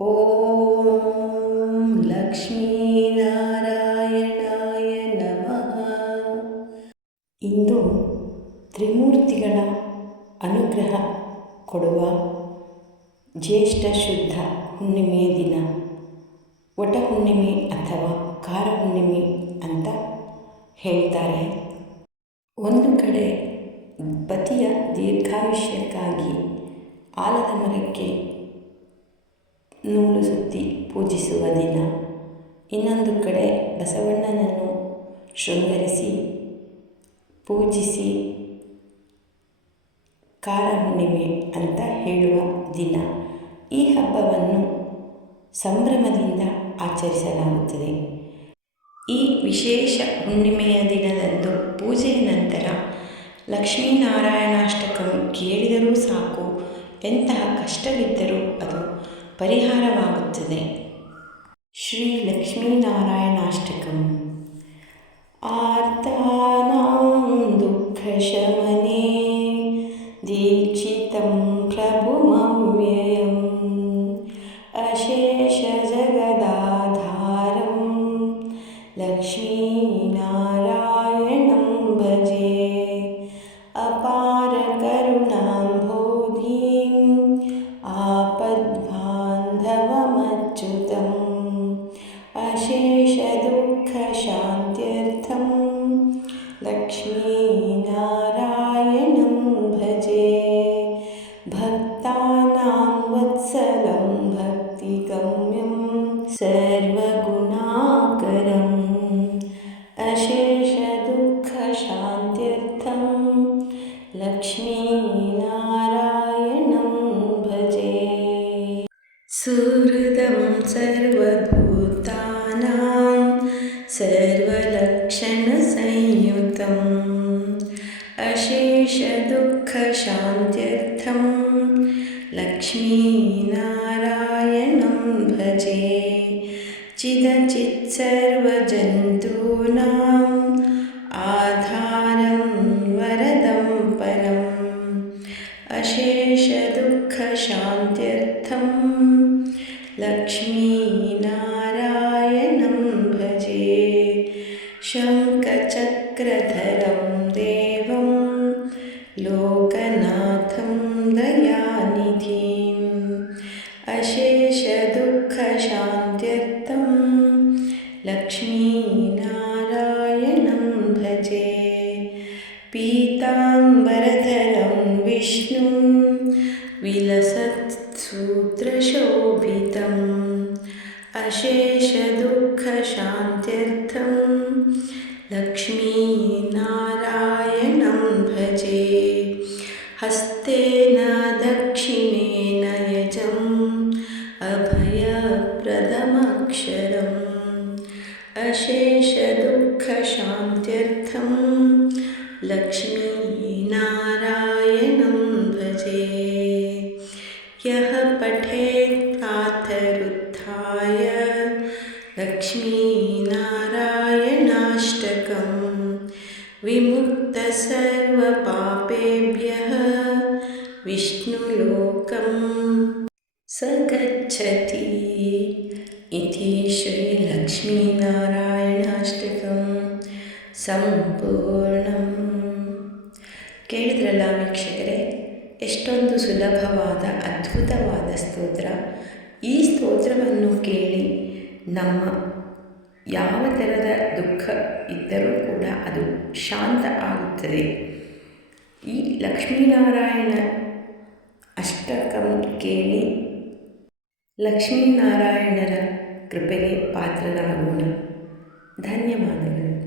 ಓಂ ಲಕ್ಷ್ಮೀನಾರಾಯಣಾಯ ನಮಃ. ಇಂದು ತ್ರಿಮೂರ್ತಿಗಳ ಅನುಗ್ರಹ ಕೊಡುವ ಜ್ಯೇಷ್ಠ ಶುದ್ಧ ಹುಣ್ಣಿಮೆಯ ದಿನ. ವಟ ಹುಣ್ಣಿಮೆ ಅಥವಾ ಕಾರ ಹುಣ್ಣಿಮೆ ಅಂತ ಹೇಳ್ತಾರೆ. ಒಂದು ಕಡೆ ಪತಿಯ ದೀರ್ಘಾಯುಷ್ಯಕ್ಕಾಗಿ ಆಲದ ಮರಕ್ಕೆ ನೂಲು ಸುತ್ತಿ ಪೂಜಿಸುವ ದಿನ. ಇನ್ನೊಂದು ಕಡೆ ಬಸವಣ್ಣನನ್ನು ಶೃಂಗರಿಸಿ ಪೂಜಿಸಿ ಕಾರ ಹುಣ್ಣಿಮೆ ಅಂತ ಹೇಳುವ ದಿನ. ಈ ಹಬ್ಬವನ್ನು ಸಂಭ್ರಮದಿಂದ ಆಚರಿಸಲಾಗುತ್ತದೆ. ಈ ವಿಶೇಷ ಹುಣ್ಣಿಮೆಯ ದಿನದಂದು ಪೂಜೆಯ ನಂತರ ಲಕ್ಷ್ಮೀನಾರಾಯಣಾಷ್ಟಕಂ ಕೇಳಿದರೂ ಸಾಕು, ಎಂತಹ ಕಷ್ಟವಿದ್ದರೂ ಅದು ಪರಿಹಾರವಾಗುತ್ತದೆ. ಶ್ರೀ ಲಕ್ಷ್ಮೀನಾರಾಯಣಾಷ್ಟಕಂ. ಆರ್ತಾನಾಂ ದುಃಖಶಮನೆ ದೀಕ್ಷಿತಂ ಪ್ರಭುಮವ್ಯಯಂ ಅಶೇಷ ಜಗದಾಧಾರಂ ಲಕ್ಷ್ಮೀನಾರಾಯಣಂ ಭಜೆ ಅಪಾರ ಕರುಣಾಂಬೋಧಿಂ ಆಪದ್ಬಾಂಧವಮಚ್ಯುತಂ ಅಶೇಷ ದುಃಖ ಶಾಂತ್ಯರ್ಥಂ ಲಕ್ಷ್ಮೀನಾರಾಯಣಂ ಭಜೆ ಭಕ್ತಾನಾಂ ವತ್ಸಲಂ ಭಕ್ತಿಗಮ್ಯಂ ಸರ್ವಗುಣಾಕರಂ ಅಶೇಷ ದುಃಖ ಶಾಂತ್ಯರ್ಥಂ ಲಕ್ಷ್ಮೀನಾರಾಯಣಂ ಭಜೆ ಸುಹೃದಂ ಸರ್ವಭೂತಾನಾಂ ಸರ್ವಲಕ್ಷಣ ಸಂಯುತಂ ಅಶೇಷ ದುಃಖ ಶಾಂತ್ಯರ್ಥಂ ಲಕ್ಷ್ಮೀನಾರಾಯಣಂ ಭಜೆ ಚಿದಚಿತ್ ಸರ್ವಜಂತೂನಾಂ ಆಧಾರಂ ವರದಂ ಪರಂ ಅಶೇಷ ದುಃಖ ಶಾಂತ್ಯರ್ಥಂ ಲಕ್ಷ್ಮೀನಾರಾಯಣಂ ಭಜೆ ಶಂಖಚಕ್ರಧರಂ ದೇವಂ ಲೋಕನಾಥಂ ದಯಾನಿಧಿಂ ಅಶೇಷ ದುಃಖ ಶಾಂತ್ಯರ್ಥಂ ಲಕ್ಷ್ಮೀನಾರಾಯಣಂ ಭಜೆ ಪೀತಾಂಬರಧರಂ ವಿಷ್ಣುಂ ವಿಲಸತ್ ಸೂತ್ರಶೋಭಿತಂ ಅಶೇಷ ದುಃಖ ಶಾಂತ್ಯರ್ಥಂ ಲಕ್ಷ್ಮೀನಾರಾಯಣಂ ಭಜೆ ಹಸ್ತೇನ ದಕ್ಷಿಣೇನ ಯಜಂ ಅಭಯಪ್ರದಮಕ್ಷರಂ ಅಶೇಷ ದುಃಖ ಶಾಂತ್ಯರ್ಥಂ ಲಕ್ಷ್ಮೀನಾರಾಯಣಂ ಭಜೆ ಯಃ ಪಠೇತ್ ಪ್ರಾತರುತ್ಥಾಯ ಲಕ್ಷ್ಮೀನಾರಾಯಣಾಷ್ಟಕಂ ವಿಮುಕ್ತ ಸರ್ವಪಾಪೇಭ್ಯಃ ವಿಷ್ಣುಲೋಕಂ ಸ ಗಚ್ಚತಿ ಇತಿ ಶ್ರೀ ಲಕ್ಷ್ಮೀನಾರಾಯಣಾಷ್ಟಕಂ ಸಂಪೂರ್ಣಂ. ಕೇಳಿದ್ರಲ್ಲ ವೀಕ್ಷಕರೇ, ಎಷ್ಟೊಂದು ಸುಲಭವಾದ ಅದ್ಭುತವಾದ ಸ್ತೋತ್ರ. ಈ ಸ್ತೋತ್ರವನ್ನು ಕೇಳಿ ನಮ್ಮ ಯಾವ ಥರದ ದುಃಖ ಇದ್ದರೂ ಕೂಡ ಅದು ಶಾಂತ ಆಗುತ್ತದೆ. ಈ ಲಕ್ಷ್ಮೀನಾರಾಯಣ ಅಷ್ಟಕಂ ಕೇಳಿ ಲಕ್ಷ್ಮೀನಾರಾಯಣರ ಕೃಪೆಗೆ ಪಾತ್ರರಾಗೋಣ. ಧನ್ಯವಾದಗಳು.